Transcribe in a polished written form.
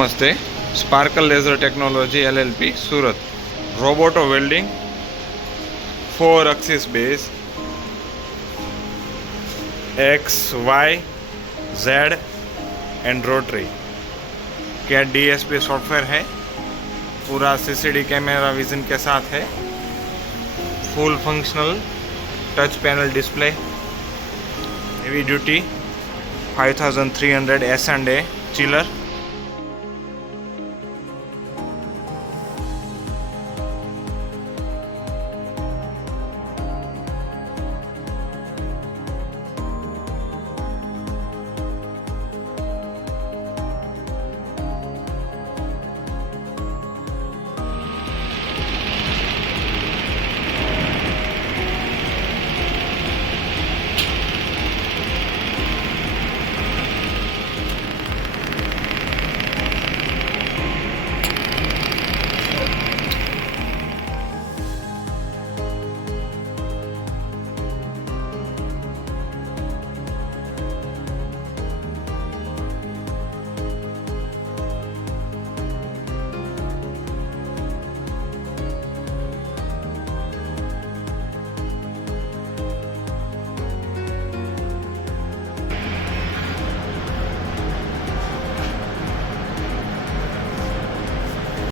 नमस्ते। Sparkle laser technology LLP Surat. Robotic welding 4 axis base X Y Z and rotary क्या DSP software है। पूरा CCD camera vision के साथ है। Full functional touch panel display. Heavy duty 5300 S&A chiller.